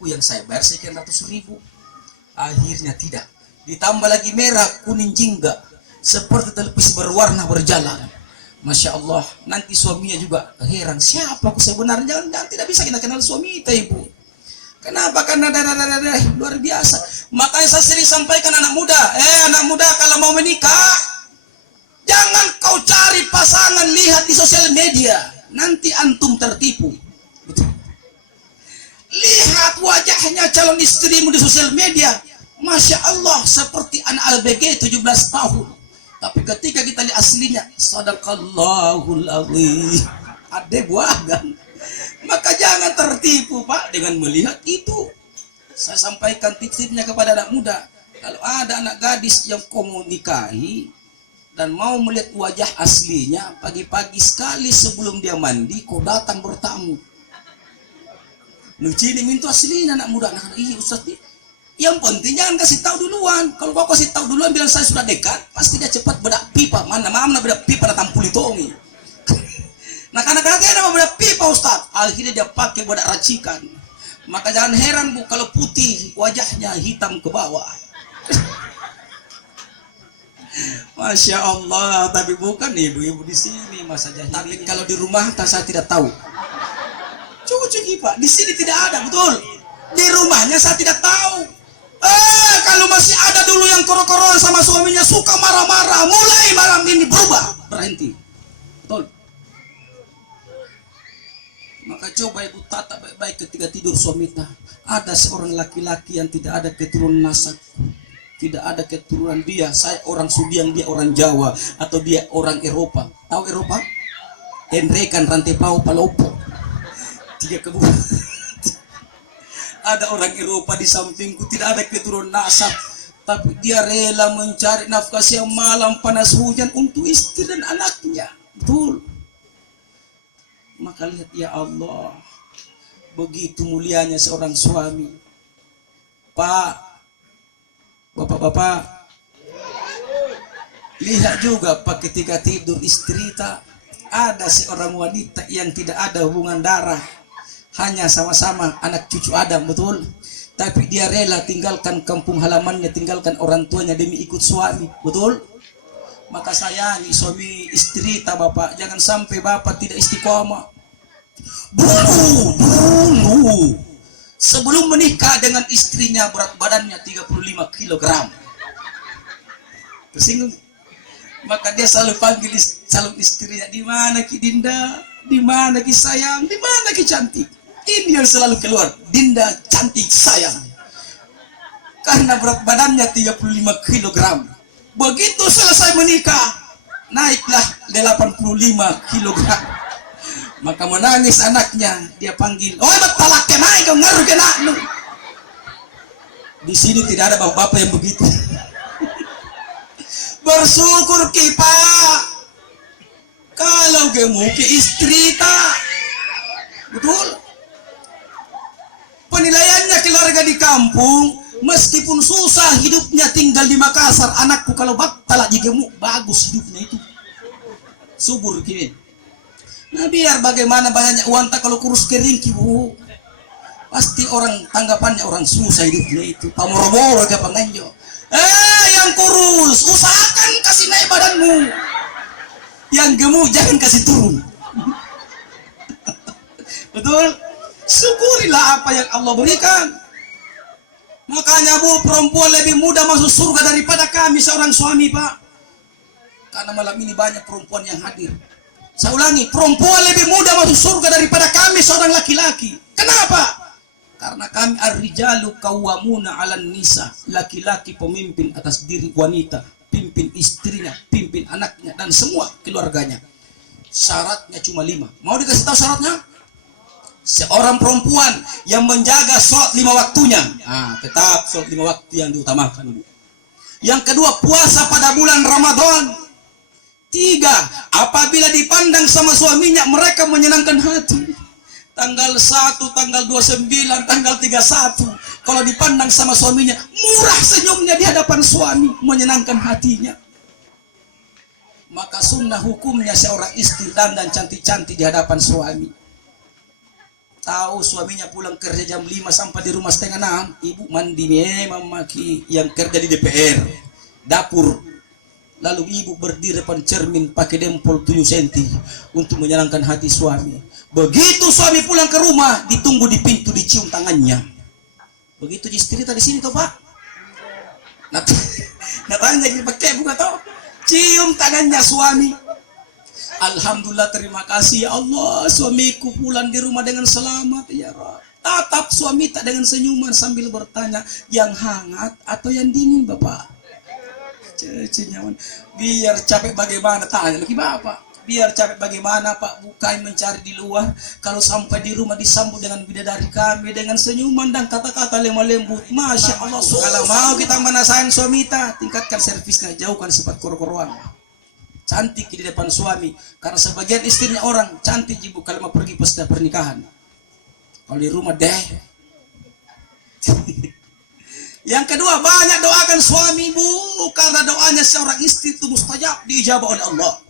Yang saya bayar sekian ratus ribu. Akhirnya tidak. Ditambah lagi merah, kuning jingga. Seperti televisi berwarna berjalan. Masya Allah. Nanti suaminya juga heran. Siapa aku sebenarnya? Jangan tidak bisa kita kenal suami kita, ibu. Kenapa? Karena luar biasa. Makanya saya sering sampaikan anak muda. Anak muda kalau mau menikah, jangan kau cari pasangan lihat di sosial media. Nanti antum tertipu. Betul. Lihat wajahnya calon istrimu di sosial media. Masya Allah, seperti anak ABG 17 tahun. Tapi ketika kita lihat aslinya, sadaqallahul azim. Ada buahan. Maka jangan tertipu, Pak, dengan melihat itu. Saya sampaikan tipsnya kepada anak muda. Kalau ada anak gadis yang kau mau nikahi dan mau melihat wajah aslinya, pagi-pagi sekali sebelum dia mandi, kau datang bertamu. Lucu ini minta aslinya anak muda. Iya Ustaz, yang penting jangan kasih tahu duluan. Kalau kau kasih tahu duluan bilang saya sudah dekat, pasti dia cepat bedak pipa. Mana bedak pipa na tampul itu. Nah karena dia ada bedak pipa Ustaz, akhirnya dia pakai bedak racikan. Maka jangan heran Bu kalau putih wajahnya hitam ke bawah. Masya Allah, tapi bukan ibu-ibu di sini masa jahiliyah. Tapi kalau di rumah saya tidak tahu. Cuci Pak, di sini tidak ada, betul. Di rumahnya saya tidak tahu. Kalau masih ada dulu yang koro-koroan sama suaminya suka marah-marah, mulai malam ini berubah, berhenti. Betul. Maka coba ibu tata baik-baik ketika tidur suami kita. Ada seorang laki-laki yang tidak ada keturunan nasab, tidak ada keturunan dia. Saya orang Sudiang, dia orang Jawa, atau dia orang Eropa. Tahu Eropa? Henrekan rantai pau palopo. 3 kebun. Ada orang Eropa di sampingku, tidak ada keturunan nasab, tapi dia rela mencari nafkah siang malam panas hujan untuk istri dan anaknya. Betul. Maka lihat ya Allah, begitu mulianya seorang suami. Pak, bapak-bapak, lihat juga Pak ketika tidur istri tak ada seorang wanita yang tidak ada hubungan darah, hanya sama-sama anak cucu Adam, betul. Tapi dia rela tinggalkan kampung halamannya, tinggalkan orang tuanya demi ikut suami, betul. Maka sayangi suami istri tak bapak, jangan sampai bapak tidak istiqomah. Dulu sebelum menikah dengan istrinya berat badannya 35 kg. Tersinggung. Maka dia selalu panggil calon istrinya, di mana Ki Dinda, di mana Ki sayang, di mana Ki cantik. Ini yang selalu keluar, Dinda cantik sayang. Karena berat badannya 35 kg. Begitu selesai menikah, naiklah 85 kg. Maka menangis anaknya, dia panggil, "Oh, betalak ke naik, kau ngaruh ke nak." Di sini tidak ada bapak-bapak yang begitu. Bersyukur kita kalau gemuki istri tak, betul. Penilaiannya keluarga di kampung, meskipun susah hidupnya tinggal di Makassar, anakku kalau batalak gemuk bagus hidupnya itu, subur kini. Nah biar bagaimana banyaknya uang tak kalau kurus kering Bu, pasti orang tanggapannya orang susah hidupnya itu. Pamoro-moro ke penganjo. Yang kurus usahakan kasih naik badanmu, yang gemuk jangan kasih turun. Betul. Syukurilah apa yang Allah berikan. Makanya Bu, perempuan lebih mudah masuk surga daripada kami seorang suami Pak. Karena malam ini banyak perempuan yang hadir. Saya ulangi, perempuan lebih mudah masuk surga daripada kami seorang laki-laki. Kenapa? Karena kami ar-rijalu qawwamuna 'alan nisa, laki-laki pemimpin atas diri wanita, pimpin istrinya, pimpin anaknya dan semua keluarganya. Syaratnya cuma 5. Mau dikasih tahu syaratnya? Seorang perempuan yang menjaga sholat 5 waktunya. Tetap sholat 5 waktu yang diutamakan dulu. Yang kedua, puasa pada bulan Ramadan. 3, apabila dipandang sama suaminya mereka menyenangkan hati. Tanggal 1, tanggal 29, tanggal 31. Kalau dipandang sama suaminya, murah senyumnya di hadapan suami, menyenangkan hatinya. Maka sunnah hukumnya seorang istri dandan cantik-cantik di hadapan suami. Tahu suaminya pulang kerja jam 5 sampai di rumah setengah 6, ibu mandi memaki yang kerja di DPR, dapur. Lalu ibu berdiri depan cermin pakai dempol 7 cm untuk menyenangkan hati suami. Begitu suami pulang ke rumah, ditunggu di pintu, dicium tangannya. Begitu istri tadi sini toh Pak. Natanya lagi pakai buka toh. Cium tangannya suami. Alhamdulillah, terima kasih ya Allah, suamiku pulang di rumah dengan selamat ya Rabb. Tatap suami tak dengan senyuman sambil bertanya, yang hangat atau yang dingin Bapak? Nyaman. Biar capek bagaimana, tanya lagi Bapak. Biar capek bagaimana Pak, bukan mencari di luar. Kalau sampai di rumah disambut dengan bidadari kami dengan senyuman dan kata-kata lemah lembut. Masya Allah. Kalau mau kita menasain suami kita, tingkatkan servisnya, jauhkan sifat kor-koruan. Cantik di depan suami, karena sebagian istrinya orang cantik ibu kalau mau pergi pesta pernikahan. Kalau di rumah deh. Yang kedua, banyak doakan suami ibu, karena doanya seorang istri itu mustajab, diijabah oleh Allah.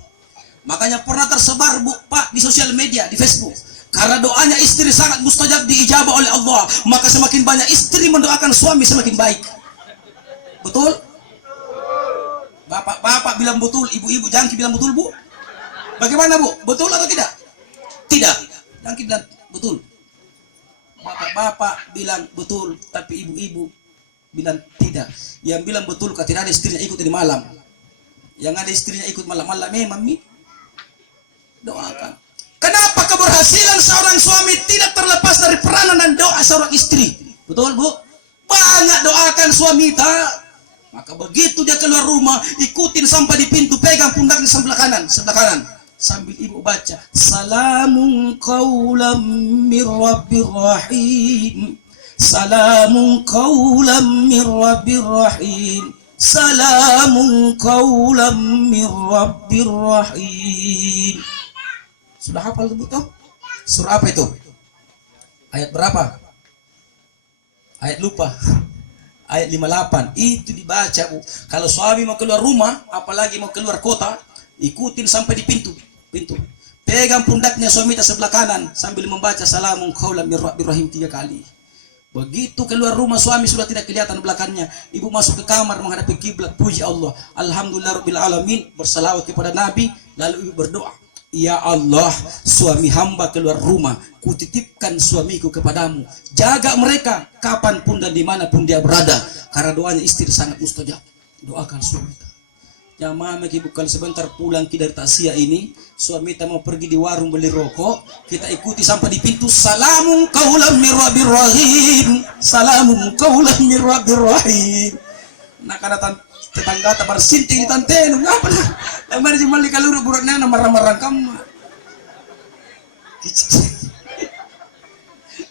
Makanya pernah tersebar bu Pak di sosial media, di Facebook, karena doanya istri sangat mustajab, diijabah oleh Allah, maka semakin banyak istri mendoakan suami semakin baik. Betul? Bapak bilang betul, ibu-ibu jangki bilang betul bu. Bagaimana bu? Betul atau tidak? Tidak. Jangki bilang betul. Bapak bilang betul, tapi ibu-ibu bilang tidak. Yang bilang betul kalau tidak ada istrinya ikut di malam. Yang ada istrinya ikut malam-malam memang doakan. Kenapa keberhasilan seorang suami tidak terlepas dari peranan dan doa seorang istri? Betul bu? Banyak doakan suami tak. Maka begitu dia keluar rumah, ikutin sampai di pintu, pegang pundaknya sebelah kanan, sambil ibu baca, salamun qawlam mir rabbir rahim, salamun qawlam mir rabbir rahim, salamun qawlam mir rabbir rahim. Sudah hafal itu toh? Surah apa itu? Ayat berapa? Ayat lupa. Ayat 58 itu dibaca bu. Kalau suami mau keluar rumah, apalagi mau keluar kota, ikutin sampai di pintu. Pegang pundaknya suami di sebelah kanan sambil membaca salamun qaulan mir rabbir rahim 3 kali. Begitu keluar rumah suami sudah tidak kelihatan belakangnya. Ibu masuk ke kamar menghadapi kiblat, puji Allah, alhamdulillah rabbil alamin, bersalawat kepada Nabi, lalu ibu berdoa, ya Allah, suami hamba keluar rumah, kutitipkan suamiku kepadamu, jaga mereka kapanpun dan dimanapun dia berada, karena doanya istri sangat mustajab. Doakan suami. Jamaah ibu, kalau sebentar pulang dari takziah ini, suami kita mau pergi di warung beli rokok, kita ikuti sampai di pintu, salamun qaulan mir rabbir rahim, salamun qaulan mir rabbir rahim. Nah karena tetangga tak bersinting di tantenu ngapa lah lemari cuma di kaluru buratnya na marah-marah kamu.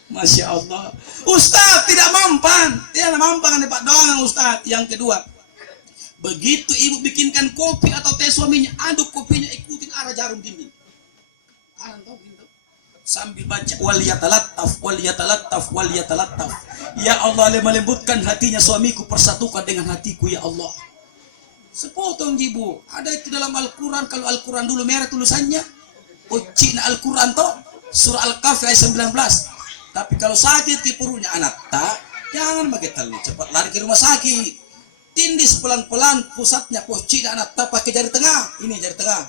Masya Allah, Ustaz tidak mampan Pak doang Ustaz. Yang kedua, begitu ibu bikinkan kopi atau teh suaminya, aduk kopinya, ikutin arah jarum dinding, sambil baca wal yatalattaf. Ya Allah, lembutkan hatinya suamiku, persatukan dengan hatiku ya Allah. Sepotong ibu, ada itu dalam Al-Quran. Kalau Al-Quran dulu merah tulisannya, Cina Al-Quran toh, surah Al-Kahfi ayat 19. Tapi kalau sakit di perutnya anak tak, jangan pakai tali, cepat lari ke rumah sakit. Tindis pelan-pelan pusatnya, Cina anak tak pakai jari tengah. Ini jari tengah.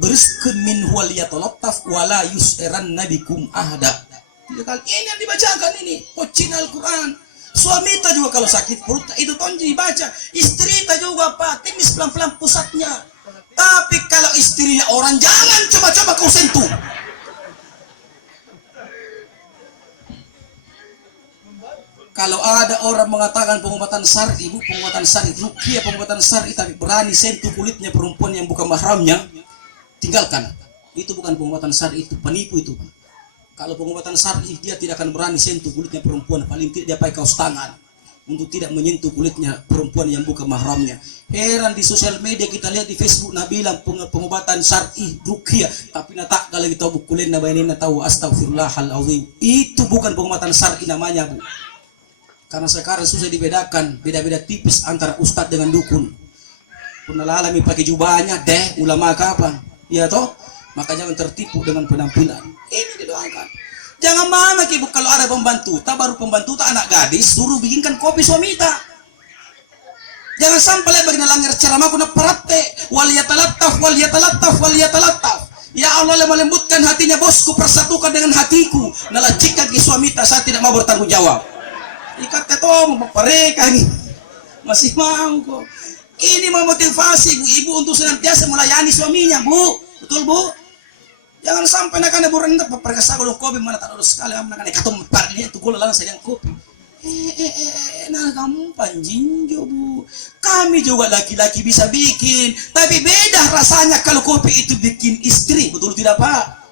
Beriskin min huwal yatalattaf wala yus'iranna bikum ahda. Ini yang dibacakan ini, Cina Al-Quran. Suami kita juga kalau sakit perut itu tonji dibaca. Istri kita juga Pak, timis pelan-pelan pusatnya. Tapi kalau istrinya orang, jangan coba-coba kau sentuh. Kalau ada orang mengatakan pengobatan syar'i, ibu, pengobatan syar'i, ruqyah pengobatan syar'i, tapi berani sentuh kulitnya perempuan yang bukan mahramnya, tinggalkan. Itu bukan pengobatan syar'i, itu penipu itu Pak. Kalau pengobatan syar'i, dia tidak akan berani sentuh kulitnya perempuan, paling tidak dia pakai kaos tangan untuk tidak menyentuh kulitnya perempuan yang bukan mahramnya. Heran di sosial media kita lihat di Facebook, Nabi bilang pengobatan syar'i, ruqyah, tapi tak kalau kita bukulin nabainin tahu astagfirullahalazim. Itu bukan pengobatan syar'i namanya bu. Karena sekarang susah dibedakan, beda-beda tipis antara ustadz dengan dukun. Pernah alami pakai jubahnya deh, ulama kapan? Ya toh? Maka jangan tertipu dengan penampilan. Ini didoakan. Jangan mama ibu kalau ada pembantu, tak baru pembantu tak anak gadis suruh bikinkan kopi suami tak. Jangan sampai lagi langgar ceramah kuna parate waliyatalattaf waliyatalattaf. Ya Allah melembutkan hatinya bosku, persatukan dengan hatiku. Nala jika suami tak saya tidak mau bertanggung jawab. Ikat ketong mereka nih masih mau kok. Ini memotivasi ibu-ibu untuk senantiasa melayani suaminya, Bu. Betul, Bu? Jangan sampai nak ada buran tak perkasa kalau kopi mana tak lulus sekali am nak katum par dia tu gula lang sayang kopi. Nah kamu panjinjo, Bu. Kami juga laki-laki bisa bikin, tapi beda rasanya kalau kopi itu bikin istri, betul tidak, Pak?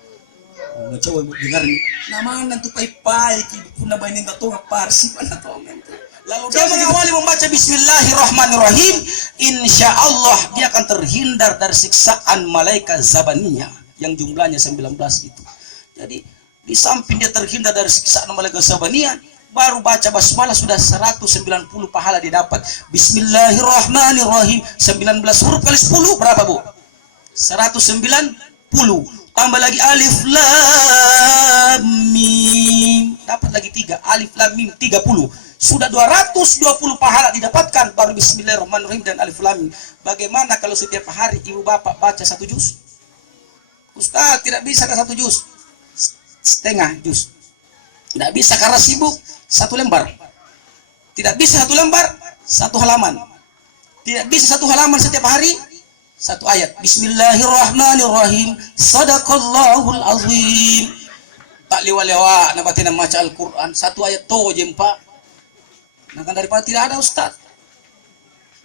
Oh, coba Ibu dengar nih. Nama nanti pai-pai ibu pun nabainin tato ngaparsi mana tahu nanti. Lalu dia mengawali membaca Bismillahirrahmanirrahim, insya Allah dia akan terhindar dari siksaan malaikat Zabaniyah yang jumlahnya 19 itu. Jadi di samping dia terhindar dari siksaan malaikat Zabaniyah, baru baca basmalah sudah 190 pahala didapat. Bismillahirrahmanirrahim 19 huruf kali 10 berapa, Bu? 190. Tambah lagi alif lam mim, dapat lagi 3 alif lam mim 30. Sudah 220 pahala didapatkan baru Bismillahirrahmanirrahim dan alif lam mim. Bagaimana kalau setiap hari ibu bapak baca 1 juz? Ustaz, tidak bisa ke 1 juz. Setengah juz. Tidak bisa karena sibuk 1 lembar. Tidak bisa 1 lembar 1 halaman. Tidak bisa 1 halaman setiap hari 1 ayat. Bismillahirrahmanirrahim. Sadaqallahul azim. Tak lewa-lewa nabatin baca Al-Quran 1 ayat to jempa. Nah kan daripada tidak ada Ustaz.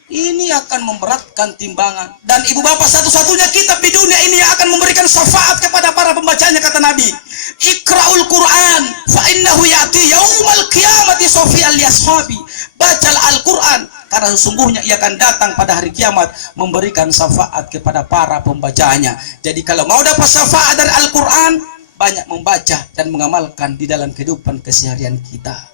Ini akan memberatkan timbangan. Dan ibu bapak satu-satunya kitab di dunia ini yang akan memberikan syafaat kepada para pembacanya, kata Nabi. Iqra'ul Quran fa innahu ya'ti yaumal qiyamati shafi'an li ashabi. Bacalah Al-Quran karena sesungguhnya ia akan datang pada hari kiamat memberikan syafaat kepada para pembacanya. Jadi kalau mau dapat syafaat dari Al-Quran, banyak membaca dan mengamalkan di dalam kehidupan keseharian kita.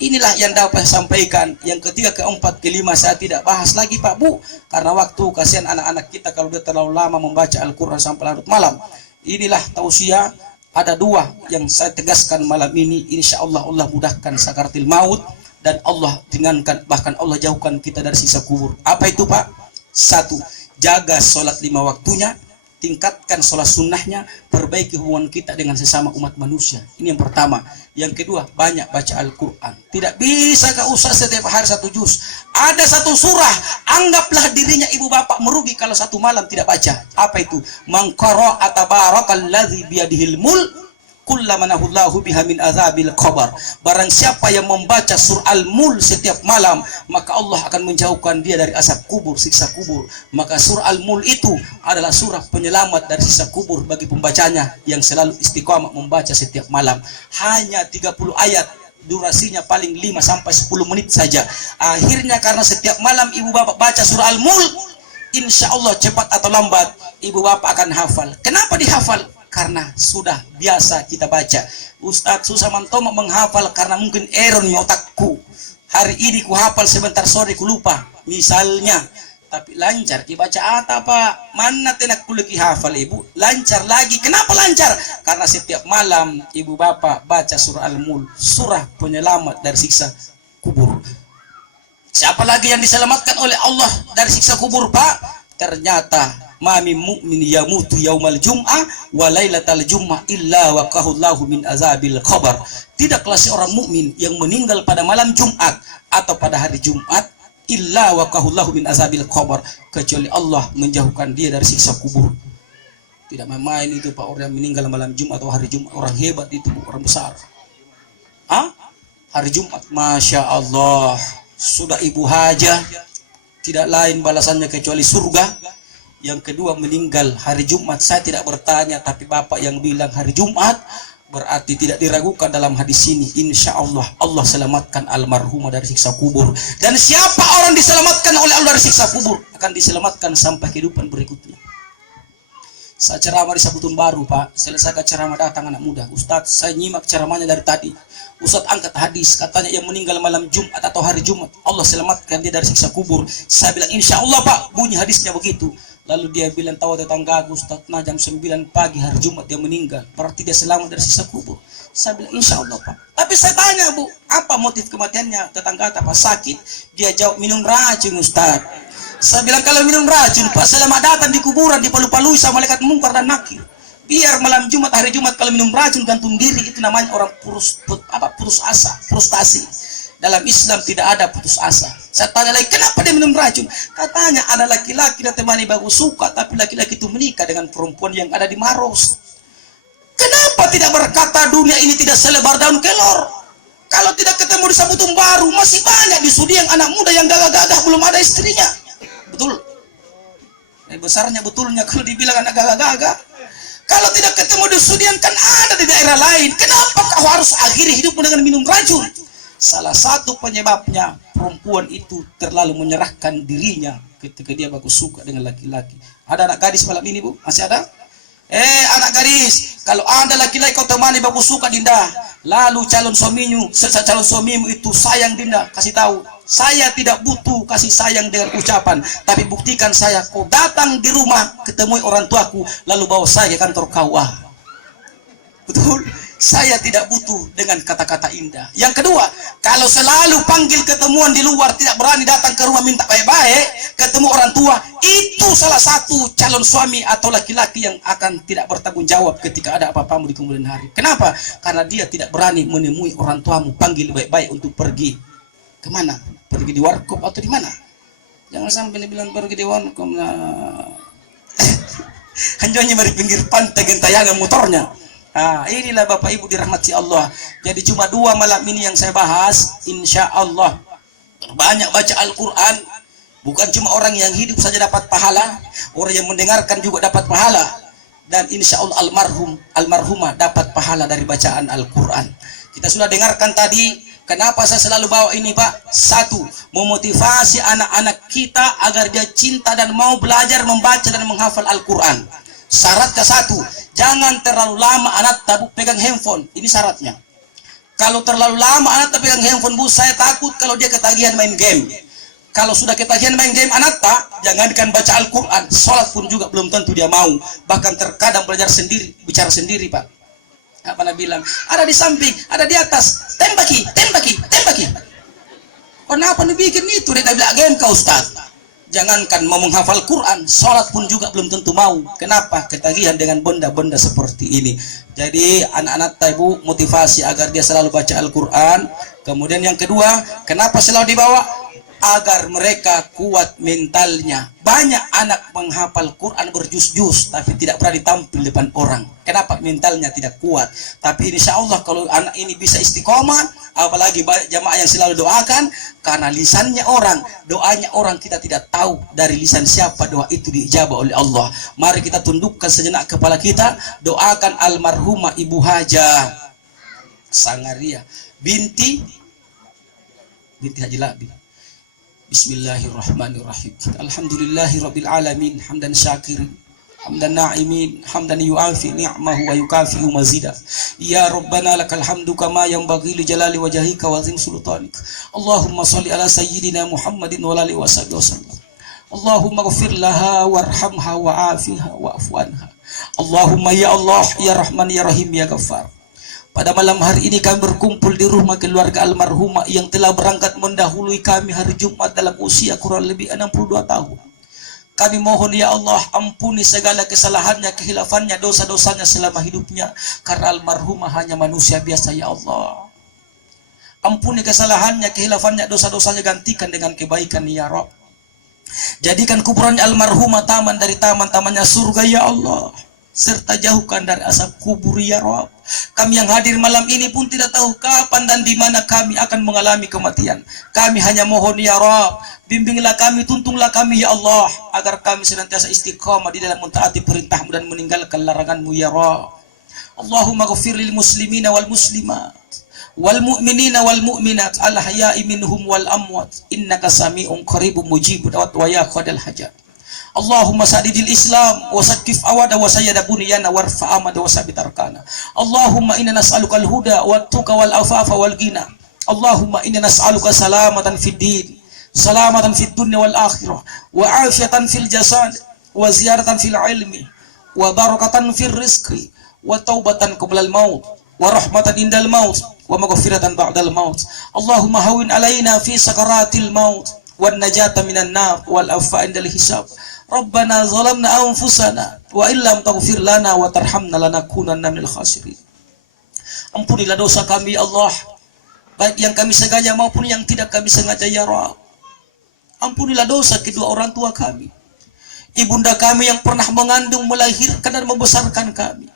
Inilah yang dapat saya sampaikan. Yang ketiga, keempat, kelima saya tidak bahas lagi, Pak, Bu, karena waktu. Kasihan anak-anak kita kalau dia terlalu lama membaca Al-Quran sampai larut malam. Inilah tausiah. Ada 2 yang saya tegaskan malam ini. Insya Allah Allah mudahkan sakaratil maut dan Allah ringankan, bahkan Allah jauhkan kita dari siksa kubur. Apa itu, Pak? 1, jaga sholat 5 waktunya, tingkatkan sholat sunnahnya, perbaiki hubungan kita dengan sesama umat manusia. Ini yang pertama. Yang kedua, banyak baca Al-Quran. Tidak bisa kau usah setiap hari 1 juz. Ada 1 surah, anggaplah dirinya ibu bapak merugi kalau 1 malam tidak baca. Apa itu? Man qara'a tabarakalladzi biyadihil mulk kullamanahullahu biha min azabil qabr. Barang siapa yang membaca surah Al-Mulk setiap malam, maka Allah akan menjauhkan dia dari azab kubur, siksa kubur. Maka surah Al-Mulk itu adalah surah penyelamat dari siksa kubur bagi pembacanya yang selalu istiqamah membaca setiap malam. Hanya 30 ayat, durasinya paling 5 sampai 10 menit saja. Akhirnya karena setiap malam ibu bapak baca surah Al-Mulk, insya Allah cepat atau lambat ibu bapak akan hafal. Kenapa dihafal? Karena sudah biasa kita baca. Ustaz susah mantoma menghafal karena mungkin error di otakku. Hari ini ku hafal, sebentar sore ku lupa. Misalnya, tapi lancar dibaca apa, Pak? Mana tenak ku lagi hafal, Ibu? Lancar lagi. Kenapa lancar? Karena setiap malam ibu bapak baca surah Al-Mulk, surah penyelamat dari siksa kubur. Siapa lagi yang diselamatkan oleh Allah dari siksa kubur, Pak? Ternyata mami mu'min yamutu yaumal jum'ah wa lailatal jum'ah illa waqahullahu min azabil qabr. Tidaklah seorang mukmin yang meninggal pada malam Jumat atau pada hari Jumat illa waqahullahu min azabil qabr, kecuali Allah menjauhkan dia dari siksa kubur. Tidak main-main itu, Pak, orang yang meninggal malam Jumat atau hari Jumat. Orang hebat itu, orang besar. Hari Jumat, Masya Allah, sudah ibu hajah, tidak lain balasannya kecuali surga. Yang kedua, meninggal hari Jumat, saya tidak bertanya, tapi bapak yang bilang hari Jumat, berarti tidak diragukan dalam hadis ini. Insya Allah Allah selamatkan almarhumah dari siksa kubur. Dan siapa orang diselamatkan oleh Allah dari siksa kubur akan diselamatkan sampai kehidupan berikutnya. Saya ceramah di Sabutun Baru, Pak. Selesai ceramah datang anak muda. Ustaz, saya nyimak ceramahnya dari tadi. Ustaz angkat hadis, katanya yang meninggal malam Jumat atau hari Jumat, Allah selamatkan dia dari siksa kubur. Saya bilang insya Allah, Pak, bunyi hadisnya begitu. Lalu dia bilang, tahu tetanggaku Ustaz, nah jam 9 pagi hari Jumat dia meninggal, berarti dia selamat dari siksa kubur. Saya bilang, insya Allah Pak. Tapi saya tanya Bu, apa motif kematiannya? Tetangga apa? Sakit? Dia jawab, minum racun Ustaz. Saya bilang, kalau minum racun Pak, selamat datang di kuburan, dipalu-palui sama malaikat mungkar dan nakir. Biar malam Jumat, hari Jumat kalau minum racun gantung diri, itu namanya orang putus asa, frustasi. Dalam Islam tidak ada putus asa. Saya tanya lagi, kenapa dia minum racun? Katanya ada laki-laki dan temani bagus suka, tapi laki-laki itu menikah dengan perempuan yang ada di Maros. Kenapa tidak berkata dunia ini tidak selebar daun kelor? Kalau tidak ketemu di Sabutung Baru, masih banyak di Sudi yang anak muda yang gagah-gagah belum ada istrinya. Betul. Besarnya betulnya kalau dibilang anak gagah-gagah. Kalau tidak ketemu di Sudian kan ada di daerah lain. Kenapa kau harus akhiri hidupmu dengan minum racun? Salah satu penyebabnya, perempuan itu terlalu menyerahkan dirinya ketika dia bagus suka dengan laki-laki. Ada anak gadis malam ini Bu? Masih ada? Anak gadis, kalau ada laki-laki kau temani bagus suka Dinda, lalu calon suamimu itu sayang Dinda, kasih tahu, saya tidak butuh kasih sayang dengan ucapan, tapi buktikan saya kau datang di rumah ketemu orang tuaku, lalu bawa saya ke kantor KUA. Betul? Saya tidak butuh dengan kata-kata indah. Yang kedua, kalau selalu panggil ketemuan di luar, tidak berani datang ke rumah minta baik-baik, ketemu orang tua, itu salah satu calon suami atau laki-laki yang akan tidak bertanggung jawab ketika ada apa-apamu di kemudian hari. Kenapa? Karena dia tidak berani menemui orang tuamu, panggil baik-baik untuk pergi. Kemana? Pergi di warkop atau di mana? Jangan sampai bilang pergi di warkop. Hanya dari pinggir pantai gentayangan motornya. Inilah Bapak Ibu dirahmati Allah. Jadi cuma 2 malam ini yang saya bahas. Insya Allah banyak baca Al-Quran. Bukan cuma orang yang hidup saja dapat pahala, orang yang mendengarkan juga dapat pahala. Dan insya Allah almarhumah dapat pahala dari bacaan Al-Quran. Kita sudah dengarkan tadi. Kenapa saya selalu bawa ini Pak? 1, memotivasi anak-anak kita agar dia cinta dan mau belajar membaca dan menghafal Al-Quran. Syarat ke-1, jangan terlalu lama anak tabuk pegang handphone. Ini syaratnya. Kalau terlalu lama anak pegang handphone Bu, saya takut kalau dia ketagihan main game. Kalau sudah ketagihan main game anak Pak, jangankan baca Al-Quran, sholat pun juga belum tentu dia mau. Bahkan terkadang belajar sendiri, bicara sendiri Pak. Apa Nabi bilang? Ada di samping, ada di atas. Tembaki. Kenapa Nabi bikin itu? Dia bilang game kau Ustaz. Jangankan mau menghafal Quran, sholat pun juga belum tentu mau. Kenapa? Ketagihan dengan benda-benda seperti ini. Jadi anak-anak Ibu motivasi agar dia selalu baca Al-Quran. Kemudian yang kedua, kenapa selalu dibawa? Agar mereka kuat mentalnya. Banyak anak menghafal Quran berjus-jus, tapi tidak pernah ditampil depan orang. Kenapa? Mentalnya tidak kuat. Tapi insya Allah kalau anak ini bisa istiqomah, apalagi jamaah yang selalu doakan, karena lisannya orang, doanya orang kita tidak tahu dari lisan siapa doa itu diijabah oleh Allah. Mari kita tundukkan sejenak kepala kita, doakan almarhumah Ibu Haja Sangaria binti Haji Labi. Bismillahirrahmanirrahim. Alhamdulillahirabbil alamin, hamdan syakirin, hamdan na'imin, hamdan yu'afi ni'mahu wa yukafi'u mazida. Ya Rabbana lakal hamdu kama yanbaghi li jalali wajhika wa azim sultanik. Allahumma shalli ala sayyidina Muhammadin wa alihi wasallam. Allahumma ighfir laha warhamha wa afiha wa'fu anha. Allahumma ya Allah ya Rahman ya Rahim ya Ghaffar. Pada malam hari ini kami berkumpul di rumah keluarga almarhumah yang telah berangkat mendahului kami hari Jumat dalam usia kurang lebih 62 tahun. Kami mohon ya Allah ampuni segala kesalahannya, kehilafannya, dosa-dosanya selama hidupnya. Karena almarhumah hanya manusia biasa ya Allah. Ampuni kesalahannya, kehilafannya, dosa-dosanya, gantikan dengan kebaikan ya Rabb. Jadikan kuburannya almarhumah taman dari taman-tamannya surga ya Allah. Serta jauhkan dari asap kubur ya Rabb. Kami yang hadir malam ini pun tidak tahu kapan dan di mana kami akan mengalami kematian. Kami hanya mohon ya Rabb, bimbinglah kami, tuntunlah kami ya Allah, agar kami senantiasa istiqamah di dalam mentaati perintah-Mu dan meninggalkan larangan-Mu ya Rabb. Allahumma ghafir lil muslimina wal muslimat wal mu'minina wal mu'minat al ahya'i minhum wal amwat innaka sami'un qaribun mujibud da'wat wa ya qadal hajat. Allahumma sadidil Islam wa sakif awada wa sayyada bunyana warfa amada wa sabit arkana. Allahumma inna nas'aluka al-huda wa tuqa wal afafa wal ghina. Allahumma inna nas'aluka salamatan fid din, salamatan fid dunya wal akhirah, wa afiyatan fil jasad, wa ziyaratan fil ilmi, wa barakatan fil rizqi, wa taubatan qablal maut, wa rahmatan indal maut, wa maghfiratan ba'dal maut. Allahumma hawin alaina fi sakaratil maut, wan najata minan nar, wal afa indal hisab. Rabbana zalamna anfusana, wa illam taghfir lana wa tarhamna lanakunanna minal khasirin. Ampunilah dosa kami ya Allah, baik yang kami sengaja maupun yang tidak kami sengaja ya Rabb. Ampunilah dosa kedua orang tua kami, ibunda kami yang pernah mengandung, melahirkan dan membesarkan kami.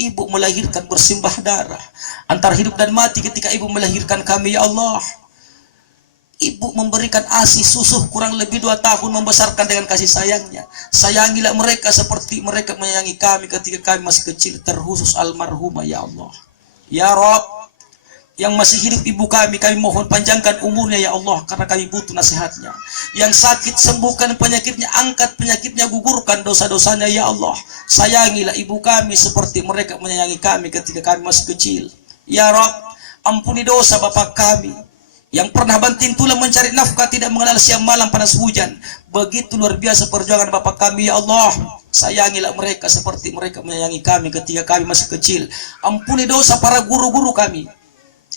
Ibu melahirkan bersimbah darah antara hidup dan mati ketika ibu melahirkan kami ya Allah. Ibu memberikan ASI susu kurang lebih 2 tahun, membesarkan dengan kasih sayangnya. Sayangilah mereka seperti mereka menyayangi kami ketika kami masih kecil, terkhusus almarhumah ya Allah. Ya Rabb, yang masih hidup ibu kami mohon panjangkan umurnya ya Allah, karena kami butuh nasihatnya. Yang sakit sembuhkan penyakitnya, angkat penyakitnya, gugurkan dosa-dosanya ya Allah. Sayangilah ibu kami seperti mereka menyayangi kami ketika kami masih kecil. Ya Rabb, ampuni dosa bapak kami yang pernah banting tulang mencari nafkah, tidak mengenal siang malam panas hujan. Begitu luar biasa perjuangan bapak kami ya Allah. Sayangilah mereka seperti mereka menyayangi kami ketika kami masih kecil. Ampuni dosa para guru-guru kami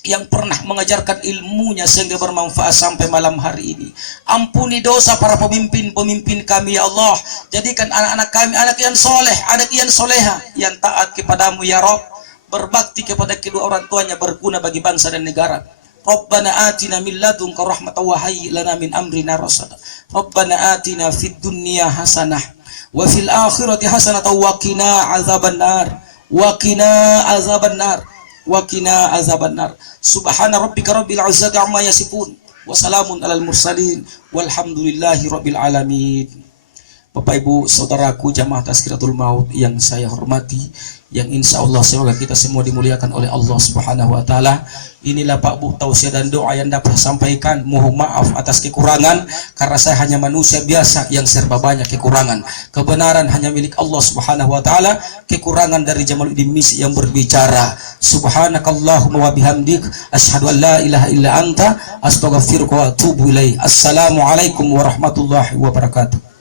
yang pernah mengajarkan ilmunya sehingga bermanfaat sampai malam hari ini. Ampuni dosa para pemimpin-pemimpin kami ya Allah. Jadikan anak-anak kami anak yang soleh, anak yang soleha, yang taat kepadamu ya Rabb, berbakti kepada kedua orang tuanya, berguna bagi bangsa dan negara. Rabbana atina min ladunka rahmatan wa hayyi lana min amrina rasada. Rabbana atina fid dunya hasanah wa fil akhirati hasanatan wa qina azabannar. Wa qina azabannar. Wa qina azabannar. Subhana rabbika rabbil izzati amma yasifun wa salamun alal mursalin walhamdulillahi rabbil alamin. Bapak Ibu saudaraku jamaah Tazkiratul Maut yang saya hormati, yang insya Allah semoga kita semua dimuliakan oleh Allah Subhanahu wa Ta'ala. Inilah Pak Bu tausiah dan doa yang dapat saya sampaikan. Mohon maaf atas kekurangan, karena saya hanya manusia biasa yang serba banyak kekurangan. Kebenaran hanya milik Allah Subhanahu wa Ta'ala. Kekurangan dari Jamaluddin Misi yang berbicara. Subhanakallahumma wa bihamdik asyhadu an la ilaha illa anta astaghfiruka wa atubu ilaik. Assalamualaikum warahmatullahi wabarakatuh.